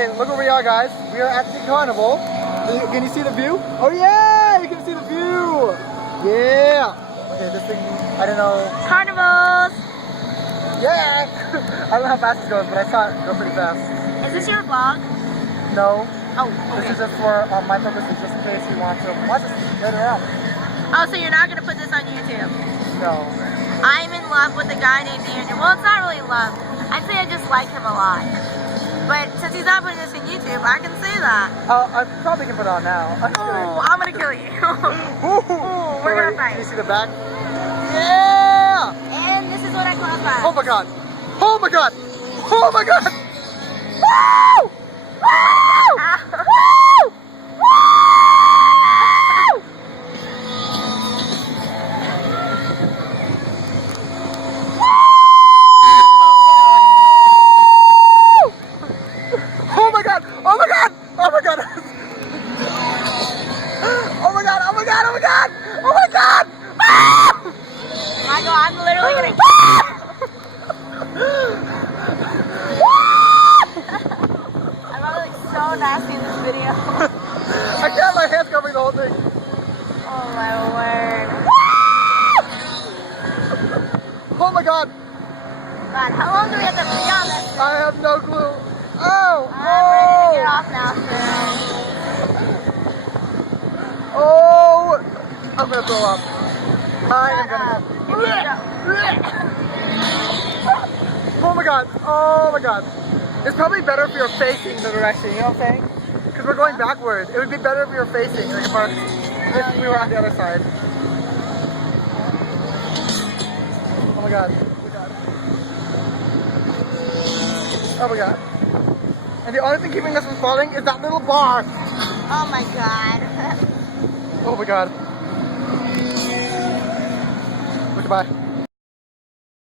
Hey, look where we are, guys. We are at the carnival. Can you see the view? Oh yeah, you can see the view. Yeah. Okay, this thing, I don't know. Carnivals! Yeah. I don't know how fast it goes, but I saw it go pretty fast. Is this your vlog? No. Oh, This okay. is just for my purposes, just in case you want to watch it later on. Oh, so you're not going to put this on YouTube? No. I'm in love with a guy named Andrew. Well, it's not really love. I'd say I just like him a lot. But since he's not putting this on YouTube, I can say that. I probably can put it on now. Oh, I'm going to kill you. Ooh, we're gonna fight. Can you see the back? Yeah! And this is what I call fast. Oh my god! Oh my god! Oh my god! Woo! Woo! Woo! Oh my god! Oh my god! Oh my god! Oh my god! Oh my god! Oh my god! Oh my god! Ah! Michael, I'm literally going to I'm probably like so nasty in this video. I can't have my hands covering the whole thing. Oh my word. Oh my god! God, how long do we have to be on this? I have no clue. Oh! I'm ready to get off now, so. Oh! I'm gonna throw up. I am gonna Oh my god! Oh my god! It's probably better if you're facing the direction, you know what I'm saying? Because we're going backward. It would be better if we were facing, like if we were on the other side. Oh my god. Oh my god. Oh my god. And the only thing keeping us from falling is that little bar. Oh my god. Oh my god. Goodbye.